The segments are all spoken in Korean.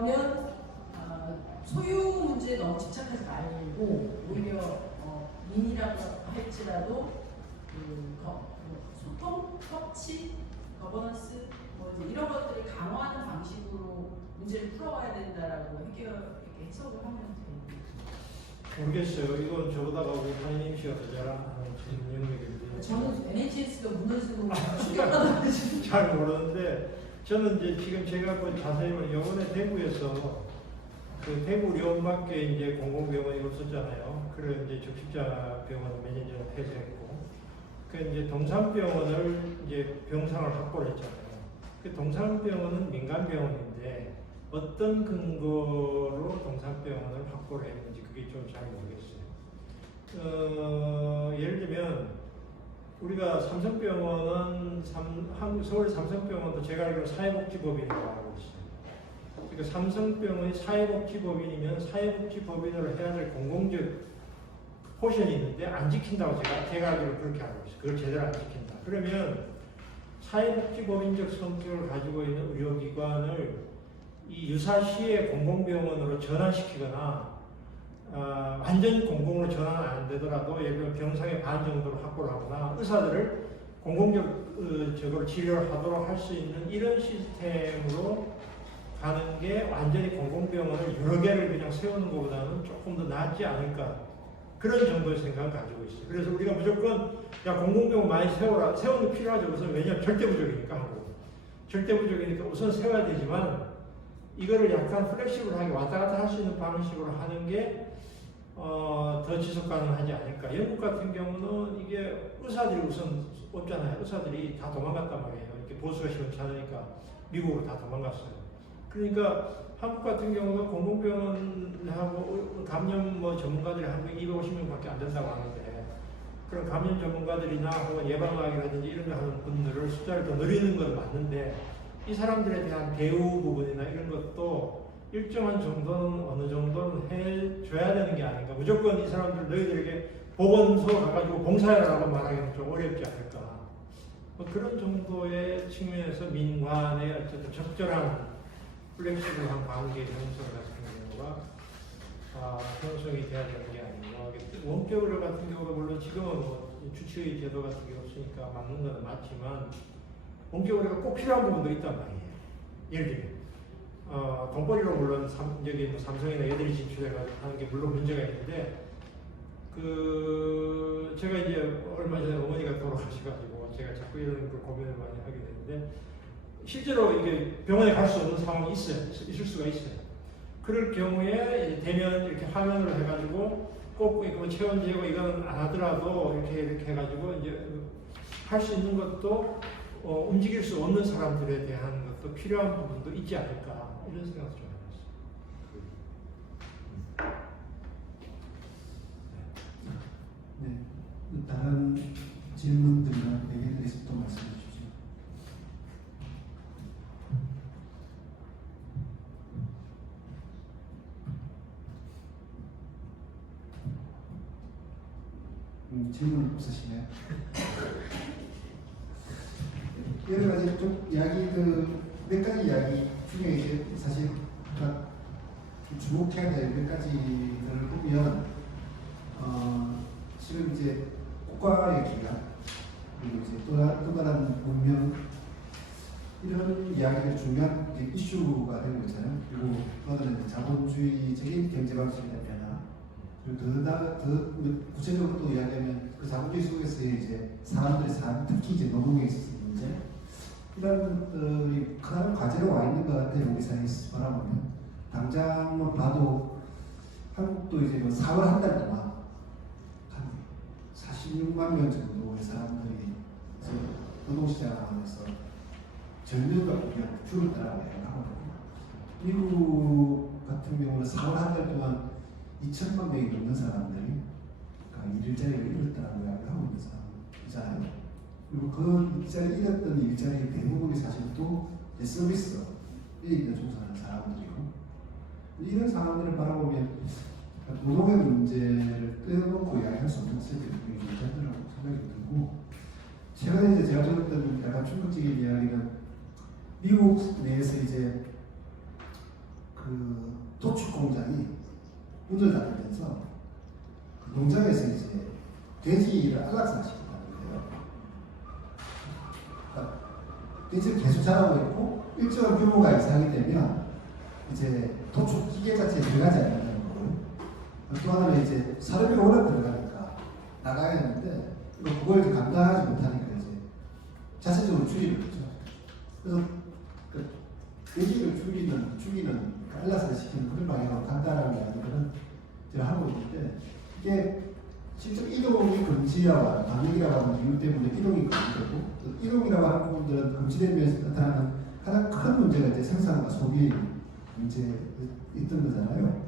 그러면 소유 문제에 너무 집착하지 말고 오히려 민이라고 할지라도 소통, 협치, 거버넌스 뭐 이제 이런 것들을 강화하는 방식으로 문제를 풀어가야 된다라고 이렇게 해석을 하면 돼요. 모르겠어요. 이건 저보다가 우리 한임 씨가 더 잘하는 영역인데. 저는 NHS가 무너지는 충격받아요. 잘 모르는데 저는 이제 지금 제가 뭐 자세히 말하면 이번에 대구에서 그 대구 려운밖에 이제 공공병원이 없었잖아요. 그래 이제 적십자 병원 몇 년 전에 폐쇄했고, 그 이제 동산병원을 이제 병상을 확보를 했잖아요. 그 동산병원은 민간병원인데 어떤 근거로 동산병원을 확보를 했는지 그게 좀 잘 모르겠어요. 예를 들면 우리가 삼성병원은 서울 삼성병원도 제가 알기로 사회복지법인이라고 알고 있어요. 그러니까 삼성병원이 사회복지법인이면 사회복지법인으로 해야 될 공공적 포션이 있는데 안 지킨다고 제가 알기로 그렇게 알고 있어요. 그걸 제대로 안 지킨다. 그러면 사회복지법인적 성격을 가지고 있는 의료기관을 이 유사시의 공공병원으로 전환시키거나 완전 공공으로 전환 안 되더라도 예를 들어 병상의 반 정도를 확보를 하거나 의사들을 공공적으로 진료를 하도록 할 수 있는 이런 시스템으로 가는 게 완전히 공공병원을 여러 개를 그냥 세우는 것보다는 조금 더 낫지 않을까, 그런 정도의 생각을 가지고 있어요. 그래서 우리가 무조건 야 공공병원 많이 세워라, 세우는 게 필요하죠. 우선 왜냐하면 절대부족이니까 하고 절대부족이니까 우선 세워야 되지만 이거를 약간 플렉시블하게 왔다 갔다 할 수 있는 방식으로 하는 게 더 지속 가능하지 않을까. 영국 같은 경우는 이게 의사들이 우선 없잖아요. 의사들이 다 도망갔단 말이에요. 이렇게 보수가 시원찮으니까 미국으로 다 도망갔어요. 그러니까 한국 같은 경우는 공공병원하고 감염 전문가들이 한국에 250명밖에 안 된다고 하는데, 그런 감염 전문가들이나 혹은 예방학이라든지 이런 거 하는 분들을 숫자를 더 늘리는 건 맞는데 이 사람들에 대한 대우 부분이나 이런 것도 일정한 정도는 어느 정도는 해줘야 되는 게 아닌가. 무조건 이 사람들 너희들에게 보건소 가가지고 봉사해라라고 말하기는 좀 어렵지 않을까. 뭐 그런 정도의 측면에서 민관의 어쨌든 적절한 플렉시블한 관계 형성 같은 경우가 형성이 돼야 되는 게 아닌가. 원격의료 같은 경우도 물론 지금은 뭐 주치의 제도 같은 게 없으니까 막는 건 맞지만 원격의료가 꼭 필요한 부분도 있단 말이에요. 예를 들면 돈벌이로 물론 여기 뭐 삼성이나 애들이 진출해가지고 하는 게 물론 문제가 있는데, 제가 이제 얼마 전에 어머니가 돌아가셔가지고 제가 자꾸 이런 걸 고민을 많이 하게 되는데, 실제로 이게 병원에 갈 수 없는 상황이 있을 수가 있어요. 그럴 경우에 이제 대면 이렇게 화면으로 해가지고 꼭 이거 체온 재고 이거는 안 하더라도 이렇게 해가지고 이제 할 수 있는 것도 움직일 수 없는 사람들에 대한 것도 필요한 부분도 있지 않을까, 이런 생각을 좀 해봤어요. 네, 다른 질문들이나 얘기들이 있으면 또 말씀해 주십시오. 질문 없으시나요? 여러 가지 좀 이야기, 몇 가지 이야기 중에 이제 사실 주목해야 될 몇 가지들을 보면, 지금 이제 국가의 기관, 그리고 이제 또 다른 문명, 이런 이야기가 중요한 이슈가 되고 있잖아요. 그리고 또 하나는 자본주의적인 경제 방식에 대한 변화, 그리고 더 구체적으로 또 이야기하면 그 자본주의 속에서의 이제 사람들의 삶, 특히 이제 노동에 있어서 문제, 이런 것들이 큰 과제로 와 있는 것 같아요. 우리 사회에서 바라보면. 당장만 봐도 한국도 이제 4월 한 달 동안 한 46만 명 정도의 사람들이 노동시장에서 젊은이가 그냥 줄었다라고 생각하거든요. 미국 같은 경우는 4월 한 달 동안 2천만 명이 넘는 사람들이 일자리를 잃었다라고 이야기하고 있는 사람이잖아요. 그리고 그 일자리 잃었던 일자리 대부분이 사실 또 서비스 일에 종사하는 사람들이고, 이런 상황들을 바라보면 노동의 문제를 떼어놓고 이야기할 수 없는 것들이 괜찮다고 생각이 들고, 최근에 이제 제가 들었던 약간 충격적인 이야기는 미국 내에서 이제 그 그 도축 공장이 문을 닫으면서 그 농장에서 이제 돼지를 안락사시켰다는 거예요. 그러니까 돼지를 계속 자라고 있고 일정한 규모가 이상이 되면 이제 도축 기계 자체에 들어가지 않는다는 거고, 또 하나는 이제 사람이 워낙 들어가니까 나가야 하는데 그걸 이제 감당하지 못하니까 이제 자체적으로 줄이는 거죠. 그래서 그 돼지를 죽이는 알라스를 시키는 그런 방향으로 간다라는 이야기들은 제가 하고 있는데, 이게 실제로 이동이 금지라고 방역이라고 하는 이유 때문에 이동이 금지되고, 이동이라고 하는 부분들은 금지되면서 나타나는 가장 큰 문제가 이제 생산과 소비 문제 있던 거잖아요.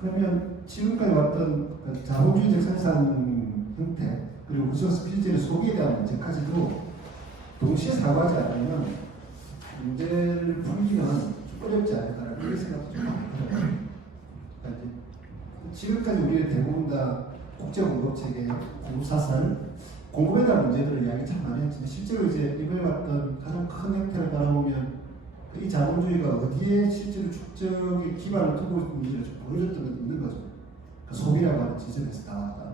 그러면 지금까지 왔던 그 자본주의적 생산 형태, 그리고 실제로 소비에 대한 문제까지도 동시에 사고하지 않으면 문제를 풀기는 좀 어렵지 않을까라는 그런 생각도 좀 많이 들어요. 그러니까 지금까지 우리의 대부분 다 국제 공급 체계, 공급 사슬, 공급에 대한 문제들을 이야기 참 많이 했지만 실제로 이제 이번에 봤던 가장 큰 형태를 바라보면 이 자본주의가 어디에 실제로 축적의 기반을 두고 있는지를 좀 보여줬던 게 있는 거죠. 그러니까 소비라고 하는 지점에서 나왔다.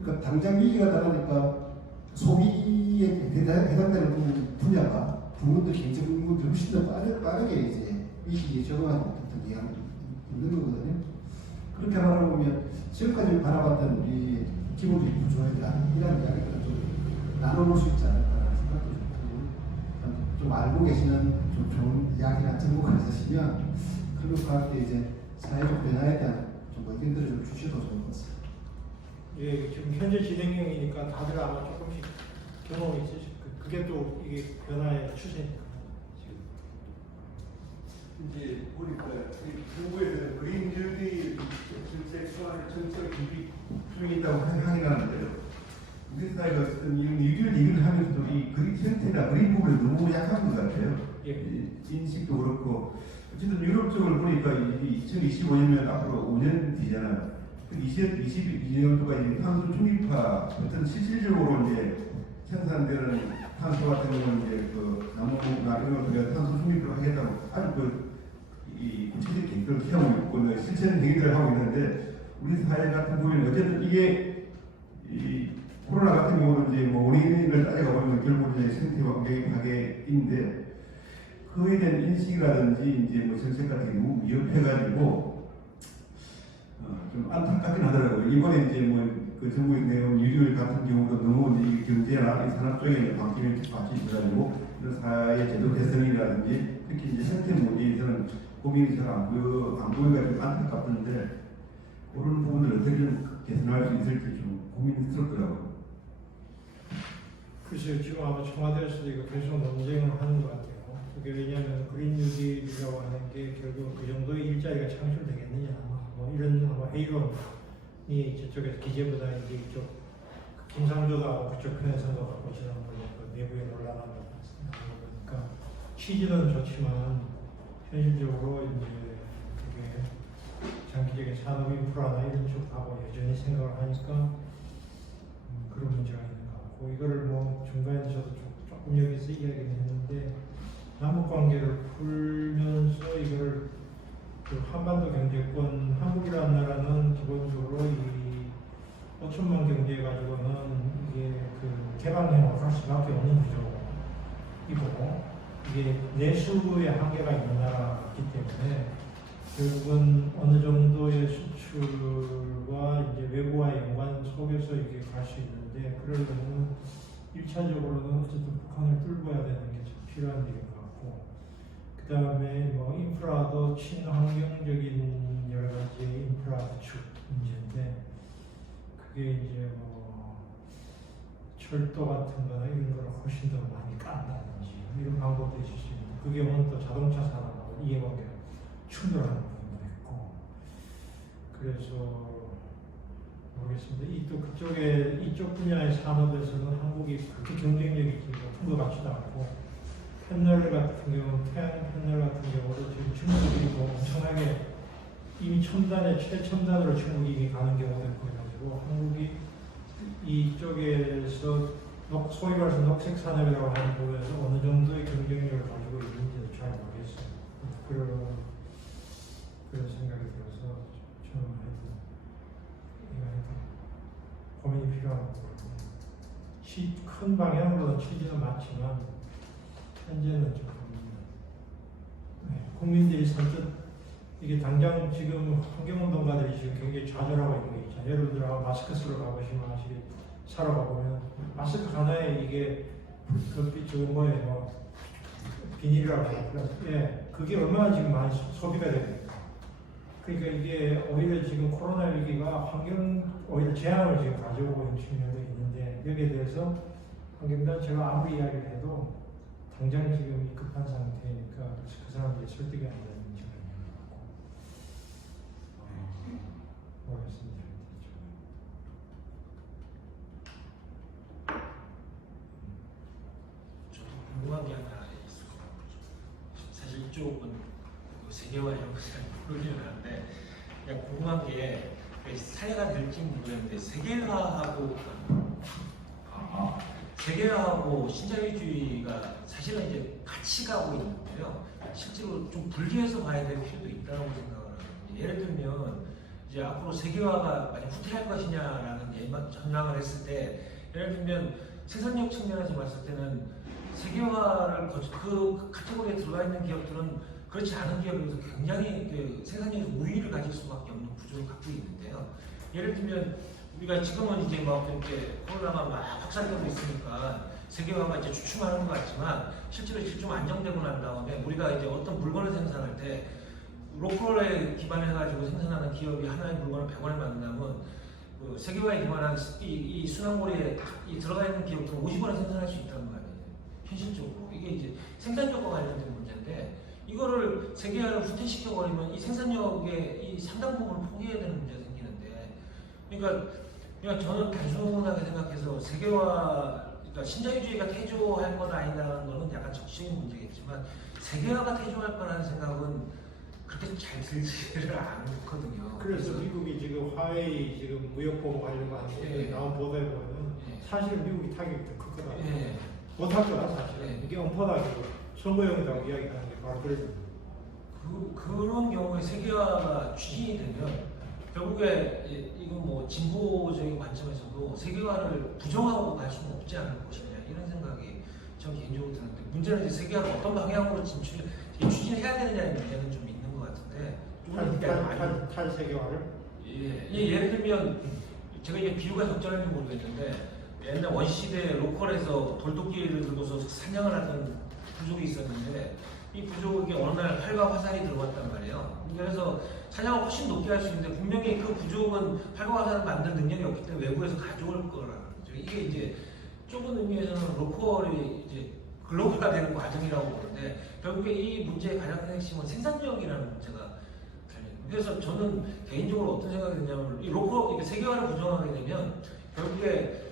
그러니까 당장 위기가 다가니까 소비에 해당되는 분야가 부문들 경제 부문들 훨씬 더 빠르게 이제 위기에 적응하지 못했던 이야기가 있는 거거든요. 그렇게 바라보면 지금까지 바라봤던 우리 기본적인 구조에 대한 이런 이야기들은 좀 나눠볼 수 있지 않을까라는 생각도 좀 들고, 좀 알고 계시는 좀 좋은 이야기나 정보가 있으시면 그런 것과 함께 이제 사회적 변화에 대한 좀 의견들을 좀 주셔도 좋을 것 같습니다. 예, 지금 현재 진행형이니까 다들 아마 조금씩 경험이 있으실 거예요. 그게 또 이게 변화의 추세니까. 이제 보니까 정부에서 그린 뉴딜 정책 수완의 정책을 준비 중에 있다고 하긴 하는데요. 우리 사회가 어떤 이런 뉴딜을 하면서도 이 그린 형태나 그린 부분에 너무 약한 것 같아요. 예. 인식도 그렇고 어쨌든 유럽 쪽을 보니까 2025년이면 앞으로 5년 뒤잖아요. 2022년도까지 탄소 중립화 어떤 실질적으로 이제 생산되는 탄소 같은 경우는 이제 그 나무나 이런 것들에 탄소 중립을 하겠다고 아주 이 구체적인 계획을 세우고 있고 실천 행위들을 하고 있는데, 우리 사회 같은 경우에는 어쨌든 이게 이 코로나 같은 경우는 이제 뭐 원인을 따져가 보면 결국 이제 생태와 환경의 파괴인데, 그에 대한 인식이라든지 이제 뭐 정책 같은 게 너무 미흡해가지고 좀 안타깝긴 하더라고요. 이번에 이제 뭐 그 정부의 내용 유리율 같은 경우도 너무 이 경제나 이 산업 쪽에 방침이 같이 있어가지고 이런 사회 제도 개선이라든지 특히 이제 생태 문제에서는 고민이 잘 안 보여가지고 안타깝던데, 그런 부분을 어떻게 좀 개선할 수 있을지 좀 고민스럽더라고요. 글쎄요, 지금 아마 청와대에서도 이거 계속 논쟁을 하는 것 같아요. 그게 왜냐하면 그린 뉴딜이라고 하는 게 결국 그 정도의 일자리가 창출되겠느냐, 뭐 이런 회의론이 저쪽에서 기재보다 이제 이쪽 김상조가 그쪽 편에서 갖고 지난번에 그 내부에 논란을 보니까 취지는 좋지만 현실적으로 이제 그게 장기적인 산업 인프라나 이런 쪽하고 여전히 생각을 하니까 그런 문제가 있는 것 같고, 이거를 뭐 중간에 저도 조금 여기서 이야기를 했는데, 남북 관계를 풀면서 이거를 그 한반도 경제권, 한국이라는 나라는 기본적으로 이 5천만 경제 가지고는 이게 그 개방형으로 갈 수밖에 없는 구조이고, 이게 내수의 한계가 있는 나라이기 때문에 결국은 어느 정도의 수출과 이제 외부와의 연관 속에서 이게 갈 수 있는데, 그러려면 1차적으로는 어쨌든 북한을 뚫어야 되는 게 좀 필요한 일인 것 같고, 그 다음에 뭐 인프라도 친환경적인 여러 가지 인프라 구축 문제인데, 그게 이제 뭐 철도 같은 거나 이런 거를 훨씬 더 많이 깐다든지 이런 방법도 있을 수 있는데, 그게 오늘 또 자동차 산업하고 이해관계가 충돌하는 부분도 있고, 그래서 모르겠습니다. 또 그쪽에 이쪽 분야의 산업에서는 한국이 그렇게 경쟁력이 높은 것 같지도 않고, 패널 같은 경우는 태양 패널 같은 경우도 지금 중국이 뭐 엄청나게 이미 최첨단으로 중국이 이미 가는 경우도 있고 해가지고, 한국이 이쪽에서 소위 말해서 녹색 산업이라고 하는 부분에서 어느 정도의 경쟁력을 가지고 있는지는 잘 모르겠어요. 그런 큰 방향으로는 취지는 많지만 현재는 좀 국민들이 선뜻 이게 당장 지금 환경운동가들이 지금 굉장히 좌절하고 있는 게 있잖아요. 예를 들어 마스크 쓰러 가보시면 사실 사러 가보면 마스크 하나에 이게 저거 뭐예요? 비닐이라고 하더라고요. 예, 그게 얼마나 지금 많이 소비가 됩니까? 그러니까 이게 오히려 지금 코로나 위기가 환경 오히려 재앙을 지금 가져오고 있는 측면도 있는데 여기에 대해서 환경단체가 아무리 이야기를 해도 당장 지금 급한 상태니까 그 사람들이 설득이 안 되는 측면이 있는 것 같고 모르겠습니다. 저도 궁금한 게 하나 있어요. 사실 이쪽은 그 세계화 이런 거 잘 모르긴 하는데 그냥 궁금한 게 사회가 될지는 모르겠는데 세계화하고 신자유주의가 사실은 이제 같이 가고 있는데요. 실제로 좀 분리해서 봐야 될 필요도 있다고 생각을 하거든요. 예를 들면 이제 앞으로 세계화가 만약 후퇴할 것이냐라는 전망을 했을 때 예를 들면 생산력 측면에서 봤을 때는 세계화를 그 카테고리에 들어가 있는 기업들은 그렇지 않은 기업에 비해서 굉장히 그 생산력에서 우위를 가질 수밖에 없는 구조를 갖고 있는데요. 예를 들면 우리가 지금은 이제 막 이렇게 코로나가 막 확산되고 있으니까 세계화가 이제 주춤하는 것 같지만 실제로 좀 안정되고 난 다음에 우리가 이제 어떤 물건을 생산할 때 로컬에 기반해가지고 생산하는 기업이 하나의 물건을 100원에 만든다면 그 세계화에 기반한 이 순환고리에 들어가 있는 기업들은 50원에 생산할 수 있다는 거 아니에요. 현실적으로 이게 이제 생산력과 관련된 문제인데 이거를 세계화를 후퇴시켜버리면 이 생산력의 이 상당 부분을 포기해야 되는 문제가 생기는데 그러니까 저는 단순하게 생각해서 세계화 그러니까 신자유주의가 태조할 것 아니라는 거는 약간 적시인 문제겠지만 세계화가 태조할 거라는 생각은 그렇게 잘 들지를 않거든요. 그래서 미국이 지금 화웨이 지금 무역보복 하려고 하는 게 나온 보도에 보면 사실은 미국이 타격이 더 클 거다. 못할 거다 사실은. 이게 엄포다기고 선거용이라고 이야기하는 게 바로 그래서 그런 경우에 세계화가 추진이 되면 결국에 이건 뭐 진보적인 관점에서도 세계화를 부정하고 갈 수는 없지 않을 것이냐 이런 생각이 전 개인적으로 드는데 문제는 이제 세계화가 어떤 방향으로 추진해야 되느냐의 문제는 좀 있는 것 같은데 탈세계화를 예를 들면 제가 이게 비유가 적절한지 모르겠는데 옛날 원시시대 로컬에서 돌도끼를 들고서 사냥을 하던 부족이 있었는데 이 부족에게 어느 날 활과 화살이 들어왔단 말이에요. 그래서 사냥을 훨씬 높게 할 수 있는데 분명히 그 부족은 활과 화살을 만들 능력이 없기 때문에 외부에서 가져올 거라는 거죠. 이게 이제 좁은 의미에서는 로컬이 이제 글로벌화 되는 과정이라고 보는데 결국에 이 문제의 가장 큰 핵심은 생산력이라는 문제가 달려요. 그래서 저는 개인적으로 어떤 생각이 드냐면 이 로컬 세계화를 부정하게 되면 결국에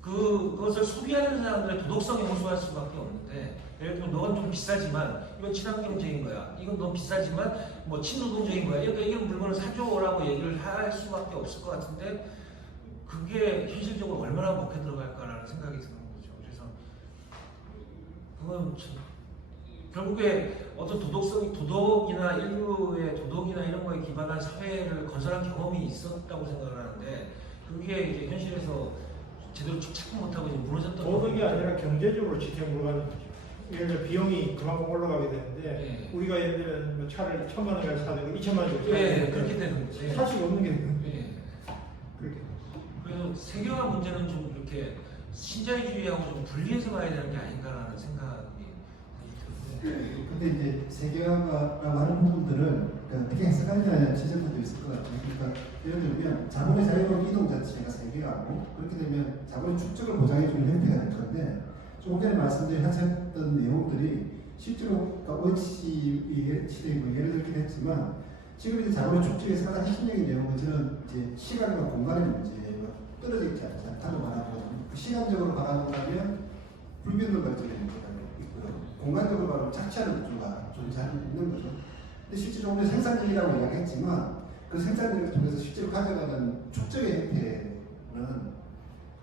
그것을 소비하는 사람들의 도덕성이 호소할 수밖에 없는데 예를 들면 너건 좀 비싸지만 이건 친환경적인 거야. 이건 너무 비싸지만 뭐 친노동적인 거야. 이런 물건을 사줘라고 얘기를 할 수밖에 없을 것 같은데 그게 현실적으로 얼마나 먹혀 들어갈까라는 생각이 드는 거죠. 그래서 그건 결국에 어떤 도덕이나 인류의 도덕이나 이런 거에 기반한 사회를 건설한 경험이 있었다고 생각을 하는데 그게 이제 현실에서 제대로 착착 못하고 이제 무너졌던 도덕이 아니라 경제적으로 지탱으로 가는 거죠. 예를 들어 비용이 그만큼 올라가게 되는데 우리가 예를 들면 뭐 차를 1,000만 원까지 사는 거 2,000만 원 주고 그렇게 되는 거죠. 살 수가 없는 게 그렇게. 그래서 세계화 문제는 좀 이렇게 신자유주의하고 좀 분리해서 봐야 되는 게 아닌가라는 생각이 드는데. 근데 이제 세계화라고 하는 부분들은 어떻게 해석하느냐는 지적도 있을 것 같아요. 그러니까 예를 들면 자본의 자유로운 이동 자체가 세계화고 그렇게 되면 자본의 축적을 보장해주는 형태가 될 건데 조금 전에 말씀드린 하셨던 내용들이 실제로 OECD 시대이고 예를 들긴 했지만 지금 이제 자본의 축적의 상당 핵심적인 내용은 저는 이제 시간과 공간의 문제가 떨어져 있지 않다고 말하거든요. 시간적으로 바라본다면 불균등 발전의 문제가 있고요. 공간적으로 바로 착취하는 구조가 존재하고 있는 거죠. 근데 실제로 오늘 생산력이라고 이야기했지만 그 생산력을 통해서 실제로 가져가는 축적의 형태는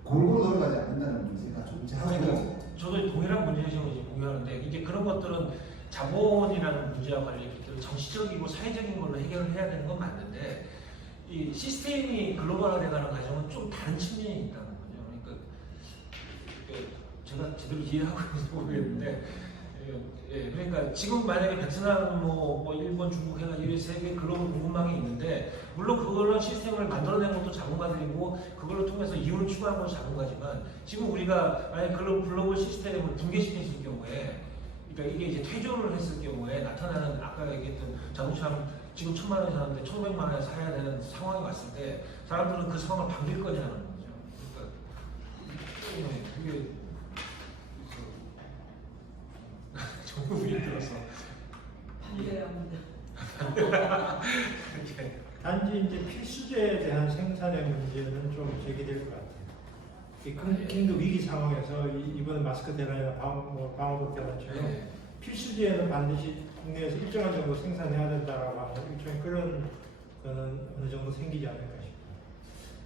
골고루 돌아가지 않는다는 문제가 존재하고 저도 동일한 문제의식을 공유하는데 이제 그런 것들은 자본이라는 문제와 관련해서 정치적이고 사회적인 걸로 해결을 해야 되는 건 맞는데 이 시스템이 글로벌화돼가는 과정은 좀 다른 측면이 있다는 거죠. 그러니까 제가 제대로 이해하고 있는지 모르겠는데 그러니까 지금 만약에 베트남, 뭐 일본, 중국 해가지고 이 세계 글로벌 공급망이 있는데 물론 그런 시스템을 만들어낸 것도 자본가들이고 그걸로 통해서 이윤을 추구한 것도 자본가지만 지금 우리가 만약 글로벌 시스템을 붕괴시켰을 경우에 그러니까 이게 이제 퇴조를 했을 경우에 나타나는 아까 얘기했던 자동차 지금 1,000만 원에 사는데 1,500만 원에 사야 되는 상황이 왔을 때 사람들은 그 상황을 반길 거냐는 거죠. 그러니까 그게 정부 위에 들어서 반대합니다. 이렇게 단지 이제 필수제에 대한 생산의 문제는 좀 제기될 것 같아요. 이 긴급 위기 상황에서 이번 마스크 대란이나 방호복 대란처럼 네. 필수제는 반드시 국내에서 일정한 정도 생산해야 된다라고 하는 일종의 그런 거는 어느 정도 생기지 않을까 싶어요.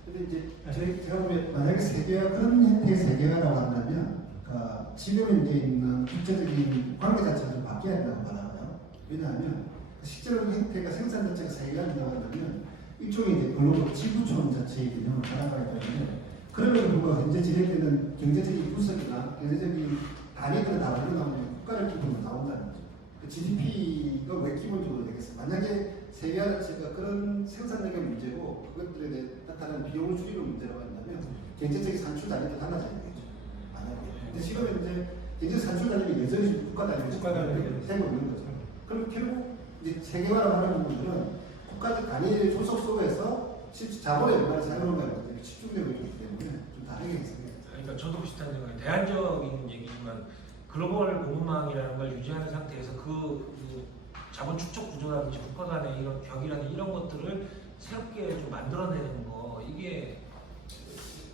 근데 이제 제가 보면 만약에 세계화 그런 형태의 세계화라고 한다면 그러니까 지금 이제 있는 국제적인 관계 자체가 좀 바뀌어야 된다고 말하고요. 왜냐하면 실제로 형태가 생산 자체가 세계화된다고 한다면 일종의 이제 글로벌 지구촌 자체의 개념을 따라가기 때문에 그럼에도 불구하고 현재 진행되는 경제적인 분석이나 경제적인 단위들은 다 올라가면 국가를 기준으로 나온다는 거죠. 그 GDP가 왜 기본적으로 되겠어요? 만약에 세계화 자체가 그런 생산력의 문제고 그것들에 대해 나타나는 비용을 줄이는 문제라고 한다면 경제적인 산출 단위도 달라져야 되겠죠. 만약에. 근데 지금은 이제 경제 산출 단위가 여전히 국가 단위로 되고 있는 거죠. 그럼 결국 이제 세계화라고 하는 부분들은 국가적 단위 조속 속에서 실제 자본의 역할을 사용하는 데 집중되고 있기 때문에 좀 다르게 있습니다. 그러니까 저도 비슷한 생각이 대안적인 얘기지만 글로벌 공급망이라는 걸 유지하는 상태에서 그 자본 축적 구조라든지 국가 간의 이런 벽이라든지 이런 것들을 새롭게 좀 만들어내는 거 이게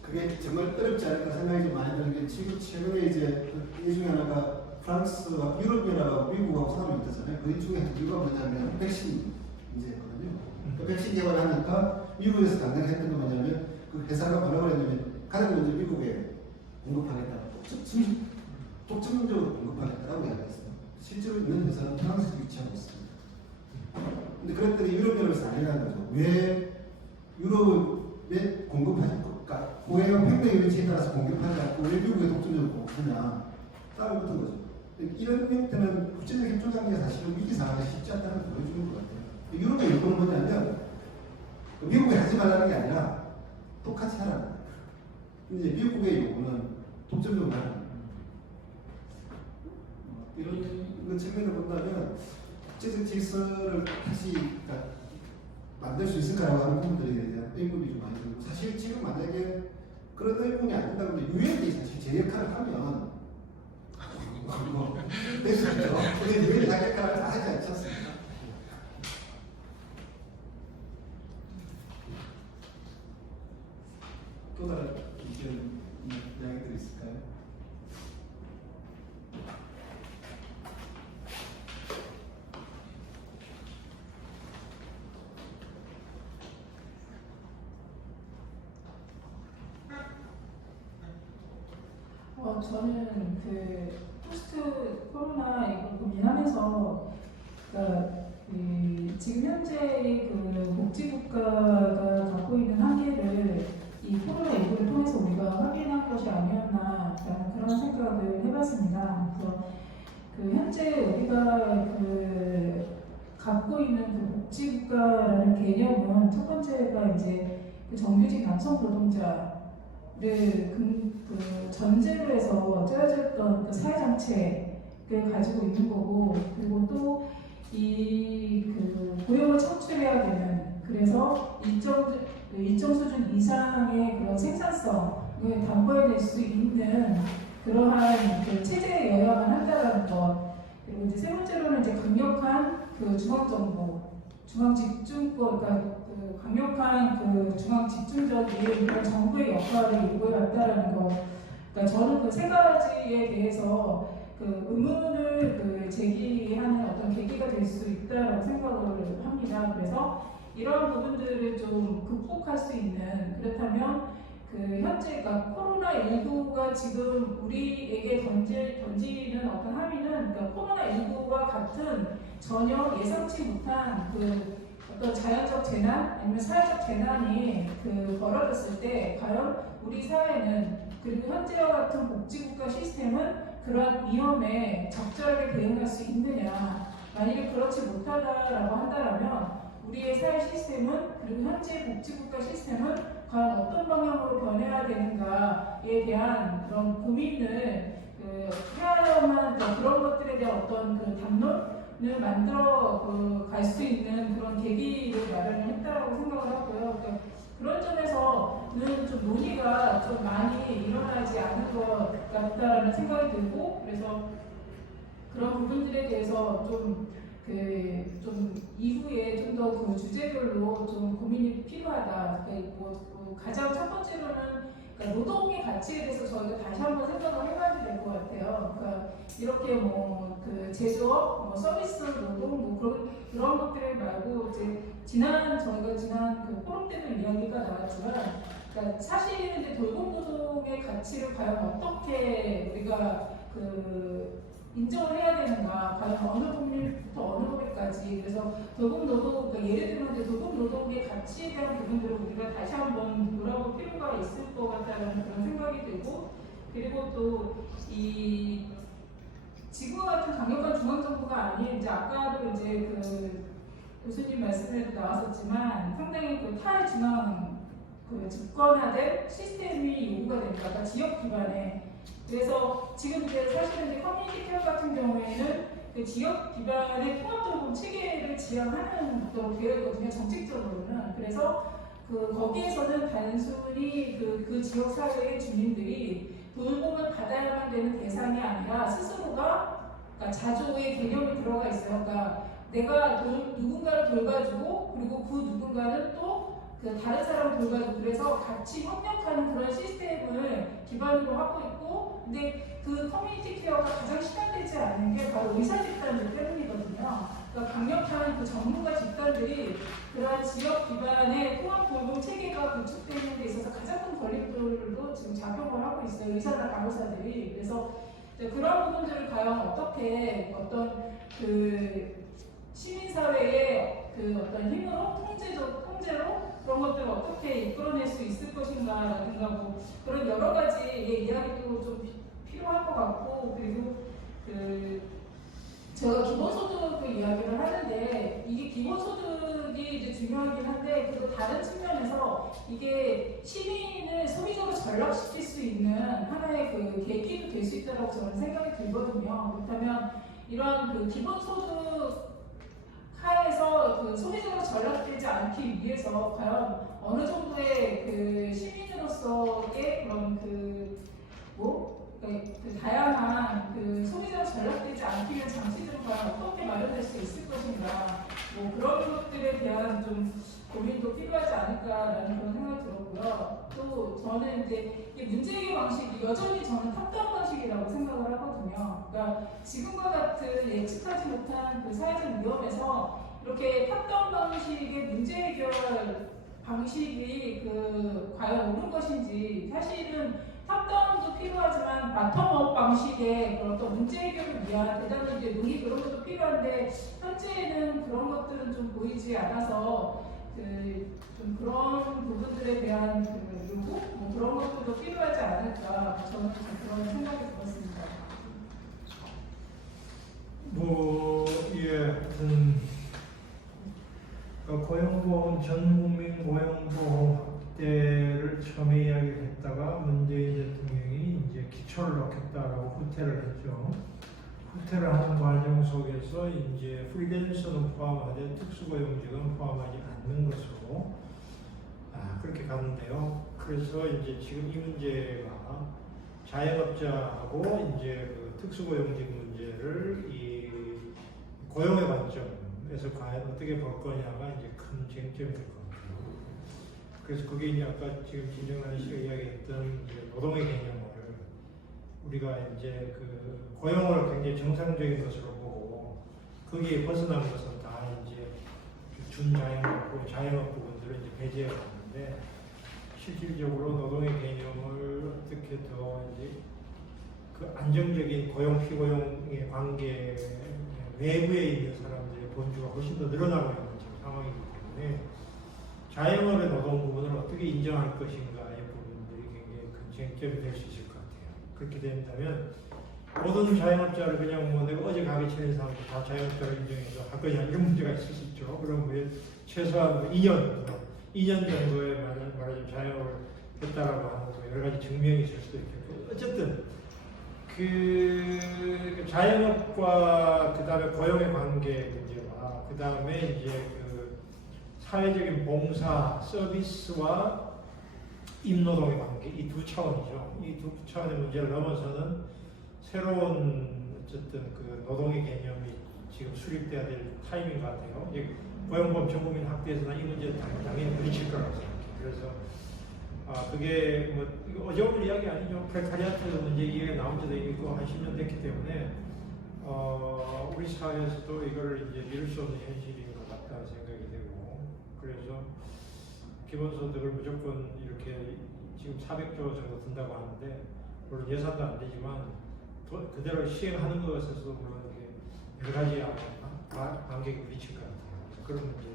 그게 정말 어렵지 않을까 생각이 좀 많이 드는 게 지금 최근에 이제 이 중에 하나가 프랑스와 유럽연합하고 미국하고 싸움이 있었잖아요. 그 중에 이유가 뭐냐면 백신 문제였거든요. 그 백신 개발하니까 미국에서 당장 했던 건 뭐냐면 그 회사가 뭐라고 했냐면 가장 먼저 미국에 공급하겠다고 독점적으로 공급하겠다고 이야기했어요. 실제로 있는 회사는 프랑스에 위치하고 있습니다. 근데 그랬더니 유럽연합에서 아니라는 거죠. 왜 유럽에 공급하지? 그러니까 고해와 평등 유리치에 따라서 공급하지 않고 왜 미국에 독점적으로 공급하냐 싸움이 붙은 거죠. 이런 형태는 국제적 협조 단계가 사실은 위기 상황에 쉽지 않다는 걸 보여주는 것 같아요. 유럽의 요구는 뭐냐면 미국에 하지 말라는 게 아니라 똑같이 하라는 거예요. 근데 이제 미국의 요구는 독점적으로 하는 거예요. 이런 측면을 본다면 국제적 질서를 다시 만들 수 있을까라고 하는 부분들에 대한 의문이 좀 많이 들고 사실 지금 만약에 그런 의문이 안 된다고 하면 유엔이 사실 제 역할을 하면 될 수 있죠. 근데 유엔이 자기 역할을 다 하지 않지 않습니까? 또 다른 의견, 이야기들 있을까요? 저는 그 포스트 코로나 이걸 고민하면서 그러니까 지금 현재의 그 복지국가가 갖고 있는 한계를 이 코로나19를 통해서 우리가 확인한 것이 아니었나라는 그런 생각을 해봤습니다. 그래서 그 현재 우리가 그 갖고 있는 그 복지국가라는 개념은 첫 번째가 이제 그 정규직 남성 노동자를 그 전제로 해서 짜여졌던 그 사회정책을 가지고 있는 거고, 그리고 또 이 그 고용을 창출해야 되는, 그래서 일정 수준 이상의 그런 생산성을 담보해낼 수 있는 그러한 그 체제에 영향을 한다는 것. 그리고 이제 세 번째로는 이제 강력한 그 중앙정부, 중앙집중권, 그러니까 그 강력한 그 중앙집중적인 그런 정부의 역할을 요구해왔다라는 것. 그러니까 저는 그 세 가지에 대해서 그 의문을 그 제기하는 어떤 계기가 될 수 있다라고 생각을 합니다. 그래서 이러한 부분들을 좀 극복할 수 있는, 그렇다면 그 현재 그러니까 코로나19가 지금 우리에게 던지는 어떤 함의는, 그러니까 코로나19와 같은 전혀 예상치 못한 그 어떤 자연적 재난 아니면 사회적 재난이 그 벌어졌을 때 과연 우리 사회는 그리고 현재와 같은 복지국가 시스템은 그러한 위험에 적절하게 대응할 수 있느냐. 만약에 그렇지 못하다라고 한다면 우리의 사회 시스템은 그리고 현재 복지국가 시스템은 과연 어떤 방향으로 변해야 되는가에 대한 그런 고민을 해야만 그런 것들에 대한 어떤 그 담론을 만들어 갈 수 있는 그런 계기를 마련을 했다고 생각을 하고요. 그러니까 그런 점에서는 좀 논의가 좀 많이 일어나지 않은 것 같다라는 생각이 들고, 그래서 그런 부분들에 대해서 좀 이후에 좀 더 그 주제별로 좀 고민이 필요하다. 그러니까 가장 첫 번째로는 그러니까 노동의 가치에 대해서 저희가 다시 한번 생각을 해봐야 될 것 같아요. 그러니까 이렇게 그 제조업, 서비스 노동 그런 것들 말고 이제 저희가 지난 그 포럼 때도 이야기가 나왔지만, 그러니까 사실은 이제 돌봄노동의 가치를 과연 어떻게 우리가 인정을 해야 되는가, 과연 어느 법률부터 어느 법에까지. 그래서 돌봄노동, 그러니까 예를 들면 이제 돌봄노동의 가치에 대한 부분들을 우리가 다시 한번 돌아볼 필요가 있을 것 같다는 그런 생각이 들고, 그리고 또 이 지금과 같은 강력한 중앙정부가 아닌, 이제 아까도 이제 교수님 말씀에도 나왔었지만 상당히 탈중앙 집권화된 시스템이 요구가 됩니다. 그러니까 지역 기반의. 그래서 지금 이제 사실은 이제 커뮤니티 케어 같은 경우에는 그 지역 기반의 통합돌봄 체계를 지향하는 것으로 되어 있거든요, 정책적으로는. 그래서 거기에서는 단순히 그 지역 사회의 주민들이 돌봄을 받아야만 되는 대상이 아니라 스스로가, 그러니까 자조의 개념이 들어가 있어요. 그러니까 내가 누군가를 돌봐주고, 그리고 그 누군가는 또 다른 사람을 돌봐주고, 그래서 같이 협력하는 그런 시스템을 기반으로 하고 있고, 근데 그 커뮤니티 케어가 가장 실현되지 않는 게 바로 의사 집단들 때문이거든요. 그러니까 강력한 그 전문가 집단들이 그러한 지역 기반의 통합 돌봄 체계가 구축되는 데 있어서 가장 큰 걸림돌로 지금 작용을 하고 있어요, 의사나 간호사들이. 그래서 그런 부분들을 과연 어떻게 어떤 시민사회의 어떤 힘으로 통제로 그런 것들을 어떻게 이끌어낼 수 있을 것인가라든가 그런 여러 가지의 이야기도 좀 필요할 것 같고, 그리고 제가 기본소득 이야기를 하는데 이게 기본소득이 이제 중요하긴 한데, 그리고 다른 측면에서 이게 시민을 소비적으로 전락시킬 수 있는 하나의 계기도 될 수 있다고 저는 생각이 들거든요. 그렇다면 이런 기본소득 하에서 소비적으로 전락되지 않기 위해서 과연 어느 정도의 시민으로서의 그런 다양한 소비자로 전락되지 않기 위한 장치들을 과연 어떻게 마련할 수 있을 것인가, 그런 것들에 대한 좀 고민도 필요하지 않을까라는 그런 생각이 들었고요. 또 저는 이제 이 문제해결 방식이 여전히 저는 탑다운 방식이라고 생각을 하거든요. 그러니까 지금과 같은 예측하지 못한 사회적 위험에서 이렇게 탑다운 방식의 문제해결 방식이 과연 옳은 것인지, 사실은 탑다운도 필요하지만 바텀업 방식의 어떤 문제 해결을 위한 대단한 논의 그런 것도 필요한데, 현재는 그런 것들은 좀 보이지 않아서 좀 그런 부분들에 대한 요구 그런 것들도 필요하지 않을까, 저는 좀 그런 생각이 들었습니다. 고용보험, 전국민 고용보험 확대를 처음에 이야기를 했다가 문재인 대통령이 이제 기초를 놓겠다라고 후퇴를 했죠. 후퇴를 하는 과정 속에서 이제 프리랜서는 포함하되 특수고용직은 포함하지 않는 것으로 그렇게 갔는데요. 그래서 이제 지금 이 문제가 자영업자하고 이제 특수고용직 문제를 이 고용의 관점에서 과연 어떻게 볼 거냐가 이제 큰 쟁점일 것 같아요. 그래서 그게 이제 아까 지금 진정란 씨가 이야기했던 노동의 개념을 우리가 이제 고용을 굉장히 정상적인 것으로 보고 거기에 벗어난 것은 다 이제 준자영업, 자영업 부분들을 이제 배제해 왔는데, 실질적으로 노동의 개념을 어떻게 더 이제 안정적인 고용 피고용의 관계 외부에 있는 사람들의 본주가 훨씬 더 늘어나고 있는 상황이기 때문에 자영업의 노동 부분을 어떻게 인정할 것인가의 부분들이 굉장히 큰 쟁점이 될 수 있을 것 같아요. 그렇게 된다면 모든 자영업자를 그냥 뭐 내가 어제 가게 차린 사람도 다 자영업자로 인정해서 할 거냐 이런 문제가 있을 수 있죠. 그럼 뭐 최소한 2년 정도에 말하자면 자영업을 했다라고 하는 거 여러 가지 증명이 있을 수도 있겠고 어쨌든 그 자영업과 그 다음에 고용의 관계 문제와 그 다음에 이제 그 사회적인 봉사 서비스와 임노동의 관계 이 두 차원이죠. 이 두 차원의 문제를 넘어서는 새로운 어쨌든 그 노동의 개념이 지금 수립돼야 될 타이밍인 것 같아요. 고용보험 전국민 확대에서는 이 문제 당연히 부딪힐 거라고 생각해요. 그래서 그게 뭐 이거 어려운 이야기 아니죠. 프레카리아트 문제 이야기 나온 지도 이거 한 10년 됐기 때문에 우리 사회에서도 이걸 이제 미룰 수 없는 현실인 것 같다는 생각이 되고 그래서 기본소득을 무조건 이렇게 지금 400조 정도 든다고 하는데 물론 예산도 안 되지만 그대로 시행하는 것에서도 물론 이게 여러 가지 관계가 부딪힐 것 같아요. 그런 문제예요.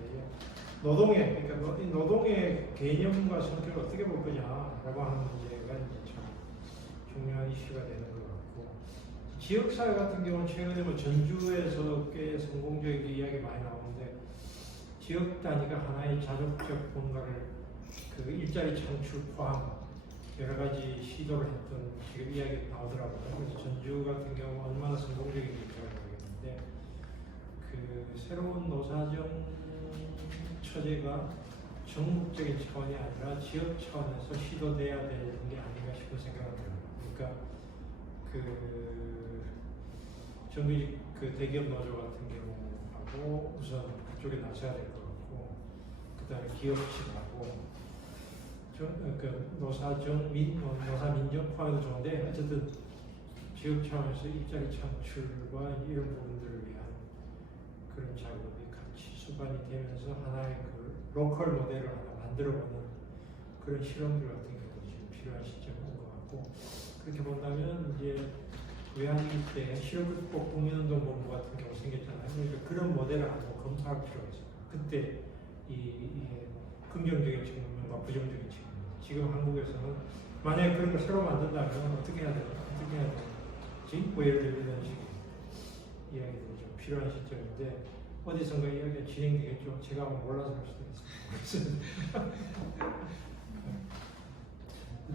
노동의 개념과 성격을 어떻게 볼 거냐라고 하는 문제가 이제 참 중요한 이슈가 되는 것 같고 지역사회 같은 경우는 최근에 뭐 전주에서 꽤 성공적인 이야기 많이 나오는데 지역 단위가 하나의 자족적 뭔가를 그 일자리 창출 포함 여러 가지 시도를 했던 지금 이야기 나오더라고요. 그래서 전주 같은 경우 얼마나 성공적인지 잘 모르겠는데 그 새로운 노사정 처제가 전국적인 차원이 아니라 지역 차원에서 시도돼야 되는 게 아닌가 싶은 생각이 들어요. 그러니까 그 정규직 그 대기업 노조 같은 경우하고 우선 그쪽에 나서야 될 것 같고 그다음에 기업 측하고 그 노사 민정 포함해도 좋은데 어쨌든 지역 차원에서 일자리 창출과 이런 부분들을 위한 그런 작업이 같이 수반이 되면서 하나의 그 로컬 모델을 하나 만들어보는 그런 실험들 같은 경우도 지금 필요한 시점인 것 같고 그렇게 본다면 이제 외환위기 때 실업극복 국민운동본부 같은 경우 생겼잖아요. 그러니까 그런 모델을 한번 검토할 필요가 있어요. 그때 이 긍정적인 측면과 부정적인 측면. 지금 한국에서는 만약에 그런 걸 새로 만든다면 어떻게 해야 되지? 뭐 예를 들면 이런 식의 이야기들이 좀 필요한 시점인데 어디선가 이야기가 진행되겠죠. 제가 몰라서 할 수도 있습니다.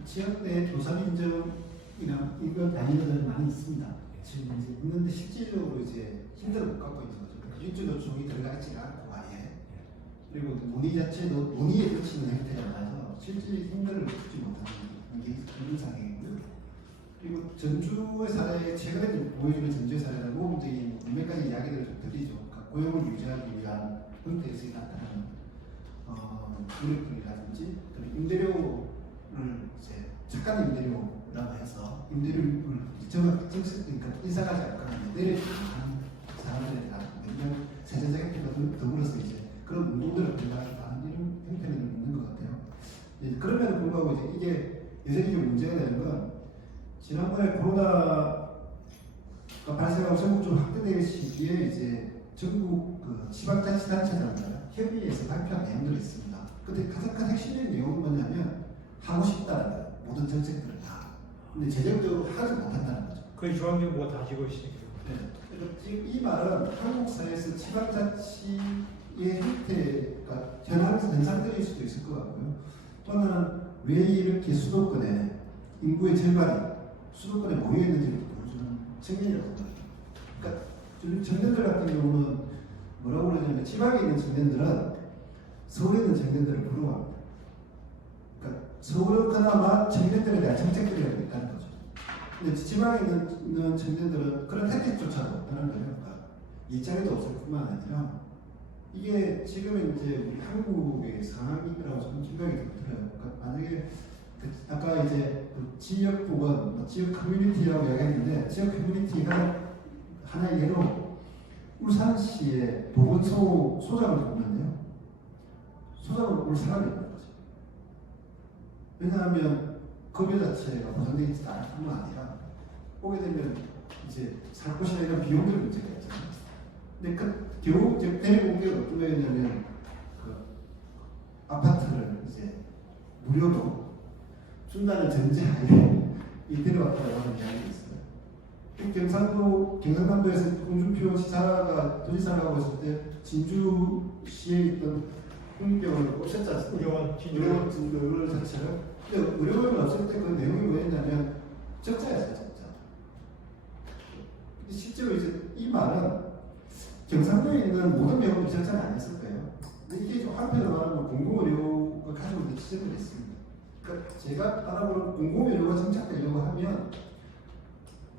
지역 내 노사민정이나 이런 다니는 많이 있습니다. 지금 이제 있는데 실질적으로 이제 힘들어 못 갖고 있는 거죠. 일주노총이 들어가 있지가 않고 아예 그리고 논의 자체도 논의에 그치는 형태가 나서 실질 힘들을 주지 못하는 게 그런 상황이고요. 그리고 전주의 사례 최근에 보여주는 전주의 사례는 모범적인 몇 가지 이야기들을 좀 드리죠. 그러니까 고용을 유지하기 위한 형태에서 나타나는 노력들이라든지 임대료를 이제 착한 임대료라고 해서 임대료를 그러니까 인상하지 않거나 내려주는 사람들에 대한 몇몇 세대적 혜택과 더불어서 이제 그런 운동들을 벌여가지고 하는 이런 형태는 있는 것 같아요. 그럼에도 불구하고 이제 이게 여전히 좀 문제가 되는 건 지난번에 코로나가 발생하고 전국적으로 확대되기 시기에 이제 전국 그 지방자치단체장들 협의회에서 발표한 내용들이 있습니다. 근데 가장 큰 핵심적인 내용은 뭐냐면 하고 싶다는 거예요. 모든 정책들을 다. 근데 재정적으로 하지 못한다는 거죠. 거의 중앙정부가 다 지고 있으니까. 네. 그래서 지금 이 말은 한국 사회에서 지방자치의 형태가 현상들일 수도 있을 것 같고요. 또는 왜 이렇게 수도권에 인구의 절반이 수도권에 모여 있는지를 보여주는 측면이라고 합니다. 그러니까 청년들 같은 경우는 뭐라고 그러냐면 지방에 있는 청년들은 서울에 있는 청년들을 부러워합니다. 그러니까 서울은 그나마 청년들에 대한 정책들이 있다는 거죠. 근데 지방에 있는 청년들은 그런 혜택조차도 없다는 거예요. 그러니까 일자리도 없을 뿐만 아니라 이게 지금 이제 우리 한국의 상황이라고 저는 생각이 들어요. 그러니까 만약에 아까 이제 그 지역 부분, 지역 커뮤니티라고 이야기했는데 지역 커뮤니티가 하나의 예로 울산시의 보건소 소장을 보면요. 소장을 올 사람이 없는 거죠. 왜냐하면 급여 자체가 보장되어 있지 않을 뿐만 아니라 오게 되면 이제 살 곳이나 이런 비용들 문제가 있잖아요. 근데 그 겨우 이제 데리고 온 게 어떤 거였냐면 그 아파트를 이제 무료로 준다는 전제하에 이 데려왔다고 하는 이야기가 있어요. 경상남도에서 홍준표 지사가 도지사를 하고 있을 때 진주시에 있던 국립병원을 꼽혔지 않습니까? 의료원 자체를. 근데 의료원이 없을 때 그 내용이 뭐였냐면 적자였어요, 적자. 근데 실제로 이제 이 말은 경상도에 있는 모든 병원이 적자는 아니었을 거예요. 근데 이게 한편으로 말하면 공공의료가 가지고 있는 지점들이 있습니다. 그러니까 제가 알아보는 공공의료가 정착되려고 하면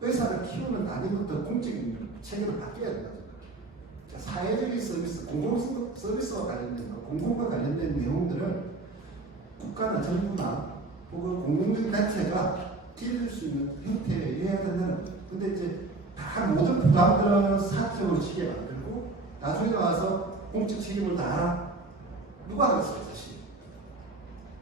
의사를 키우는 아니부터 공적인 체계로 바뀌어야 된다. 사회적인 서비스, 공공 서비스와 관련된 거, 공공과 관련된 내용들을 국가나 정부나 혹은 공공적인 단체가 기를 수 있는 형태여야 된다는 거죠. 근데 이제 다 모든 부담들은 사적으로 치게 만들고 나중에 와서 공적 책임을 다 누가 하겠어요, 사실.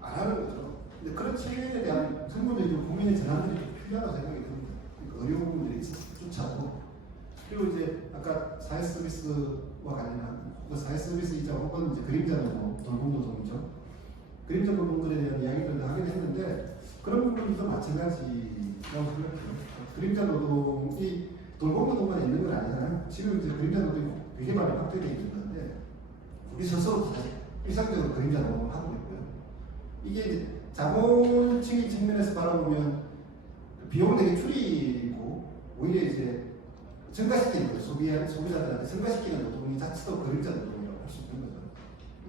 안 하는 거죠. 근데 그런 체계에 대한 전문적인 국민의 전환들이 필요하다고 생각이 듭니다. 그러니까 어려운 부분들이 있었죠. 그리고 이제 아까 사회 서비스와 관련한 혹은 사회 서비스이자 혹은 이제 그림자 노동, 돌봄 노동이죠. 그림자 노동들에 대한 이야기들도 하긴 했는데 그런 부분도 마찬가지라고 생각해요. 그림자 노동이 돌봄 노동만 있는 건 아니잖아요. 지금 이제 그림자 노동이 되게 많이 확대되어 있는 건데 우리 스스로 일상적으로 그림자 노동을 하고 있고요. 이게 자본주의 측면에서 바라보면 비용을 되게 줄이고 오히려 이제 증가시키는 거죠. 소비자들한테 증가시키는 노동이 자체도 그림자 노동이라고 할 수 있는 거죠.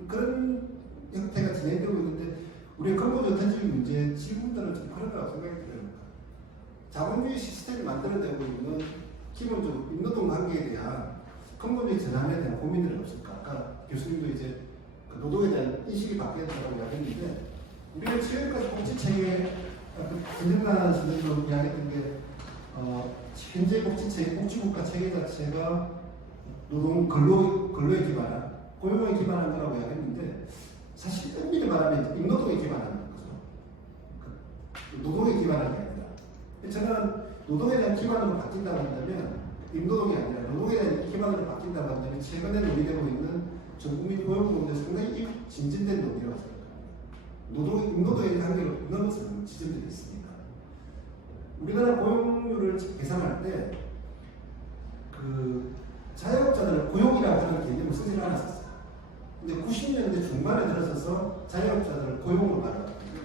그런 형태가 진행되고 있는데 우리의 근본적인 던질 문제 질문들은 좀 그런 거라고 생각이 들어요. 자본주의 시스템이 만들어내고 있는 기본적으로 인노동 관계에 대한 근본적인 전환에 대한 고민들은 없을까? 아까 교수님도 이제 그 노동에 대한 인식이 바뀌어야 된다고 이야기했는데 우리는 지금까지 복지체계 김정란 선생님도 이야기했는데 현재 복지국가 체계 자체가 노동 근로에 기반한 고용에 기반한 거라고 이야기했는데 사실 엄밀히 말하면 인노동에 기반한 거죠. 노동에 기반한 게 아니라 저는 노동에 대한 기반으로 바뀐다고 한다면 인노동이 아니라 노동에 대한 기반으로 바뀐다고 한다면 최근에 논의되고 있는 전 국민 고용노동에 상당히 진진된 논의라고 생각합니다. 인노동의 한계를 넘어서는 지점들이 있습니다. 우리나라 고용률을 계산할 때 그 자영업자들을 고용이라고 하는 개념을 쓰지 않았었어요. 근데 90년대 중반에 들어서서 자영업자들을 고용으로 말하거든요.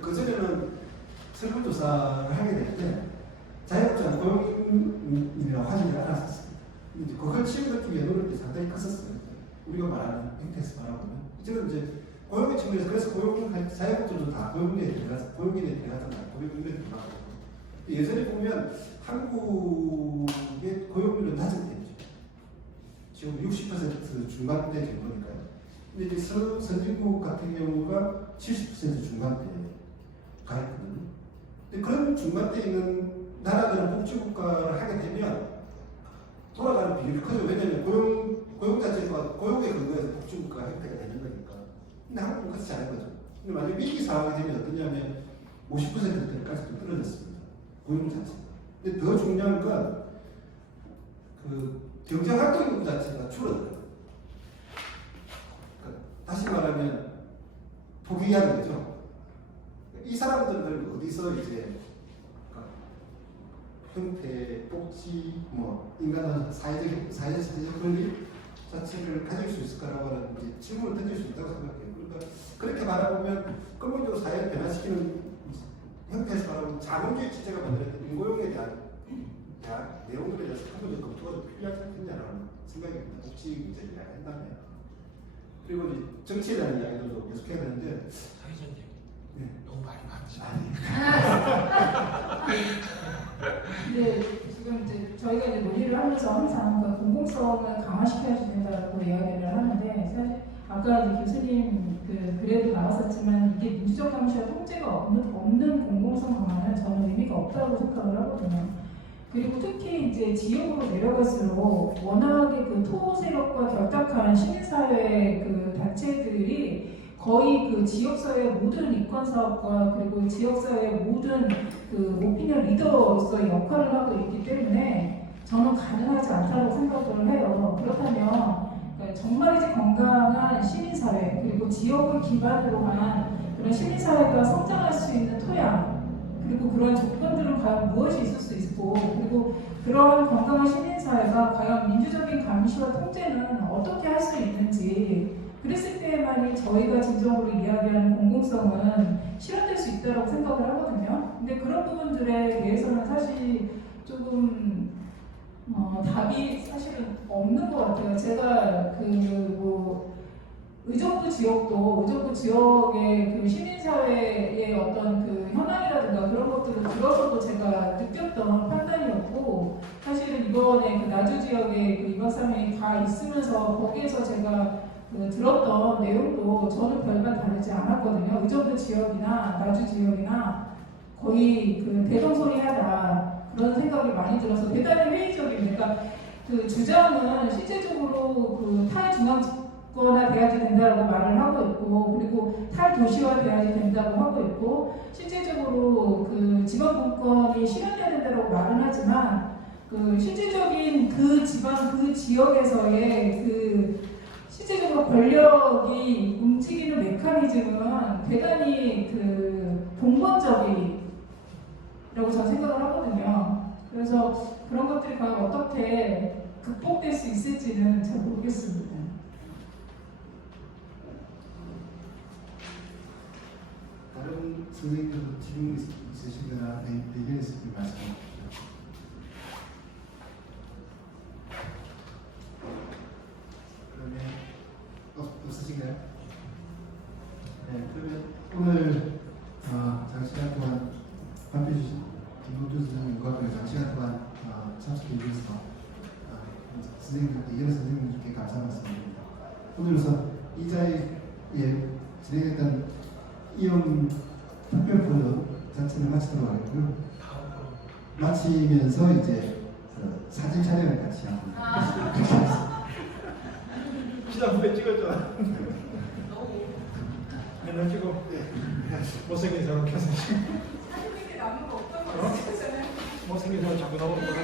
그전에는 설문조사를 하게 될 때 자영업자는 고용이라고 하지 않았었습니다. 근데 그걸 치우기 위해 노력이 상당히 컸었어요. 우리가 말하는 형태에서 말하면 이제는 이제 고용의 측면에서 그래서 자영업자도 다 고용인에 들어가잖아요. 고용인에 들어가고 예전에 보면 한국의 고용률은 낮은 편이죠. 지금 60% 중반대 정도니까요. 근데 이제 선진국 같은 경우가 70% 중반대에 가 있거든요. 근데 그런 중반대에 있는 나라들은 복지국가를 하게 되면 돌아가는 비율이 커요. 왜냐하면 고용 자체가 고용에 근거해서 복지국가 형태가 되는 거니까. 근데 한국은 그렇지 않은 거죠. 근데 만약 위기 상황이 되면 어떠냐면 50%대까지도 떨어졌습니다. 고용 자체가. 근데 더 중요한 건 그 경제활동 인구 자체가 줄어들어요. 그러니까 다시 말하면 포기하는 거죠. 이 사람들을 어디서 이제 형태, 복지, 인간의 사회적 권리 자체를 가질 수 있을까라고 하는 이제 질문을 던질 수 있다고 생각해요. 그러니까 그렇게 말하면 근본적으로 사회를 변화시키는 형태에서 말하면 자본주의 체제가 만들어낸 인고용에 대한 내용들에 대해서 근본적 검토가 좀 필요하지 않겠냐라는 생각이 듭니다. 복지 문제를 이야기한다면. 그리고 이제 정치에 대한 이야기도 계속해야 되는데 사회적 얘기 네. 너무 많이 많으시네. 네, 지금 이제 저희가 이제 논의를 하면서 항상 그 공공성을 강화시켜야 된다고 이야기를 하는데 사실 아까 이제 교수님 그 글에도 나왔었지만 이게 민주적 감시와 통제가 없는 공공성 강화는 저는 의미가 없다고 생각을 하거든요. 그리고 특히 이제 지역으로 내려갈수록 워낙에 그 토 세력과 결탁한 시민사회 그 단체들이 거의 그 지역사회 모든 이권 사업과 그리고 지역사회 모든 그 오피니언 리더로서의 역할을 하고 있기 때문에 저는 가능하지 않다고 생각을 해요. 그렇다면 정말 이제 건강한 시민사회 그리고 지역을 기반으로 한 그런 시민사회가 성장할 수 있는 토양, 그리고 그런 조건들은 과연 무엇이 있을 수 있고, 그리고 그런 건강한 시민사회가 과연 민주적인 감시와 통제는 어떻게 할 수 있는지, 그랬을 때만이 저희가 진정으로 이야기하는 공공성은 실현될 수 있다고 생각을 하거든요. 근데 그런 부분들에 대해서는 사실 조금 답이 사실은 없는 것 같아요. 제가 의정부 지역의 그 시민사회의 어떤 그 현황이라든가 그런 것들을 들어서도 제가 느꼈던 판단이었고, 사실은 이번에 그 나주 지역에 그 2박 3일이 가 있으면서 거기에서 제가 그 들었던 내용도 저는 별반 다르지 않았거든요. 의정부 지역이나 나주 지역이나 거의 그 대동소이하다 그런 생각이 많이 들어서 대단히 회의적입니다. 그러니까 그 주장은 실제적으로 그 탈중앙집권화돼야지 된다고 말을 하고 있고, 그리고 탈도시화돼야지 된다고 하고 있고, 실제적으로 그 지방분권이 실현돼야 된다고 말은 하지만 그 실질적인 그 지방 그 지역에서의 그 실제적으로 권력이 움직이는 메커니즘은 대단히 그 봉건적이라고 저는 생각을 하거든요. 그래서 그런 것들이 과연 어떻게 극복될 수 있을지는 잘 모르겠습니다. 다른 선생님들도 질문 있으시거나 의견 있으면 말씀해 주십시오. 그러면 없으신가요? 네, 그러면 오늘 장시간 동안 발표해 주신 김동준 선생님과 장시간 동안 참석해 주셔서 선생님들께, 이현 선생님들께 감사 말씀드립니다. 오늘로서 이 자리에 진행했던 이용 특별포럼 자체를 마치도록 하겠고요. 마치면서 이제 사진 촬영을 같이 하고 지난번에 찍었잖아. 맨날 찍고 못생긴 사람 켜서 사진 찍게 남는 거 없던 거 같아요. 못생긴 사람 자꾸 나오는 거.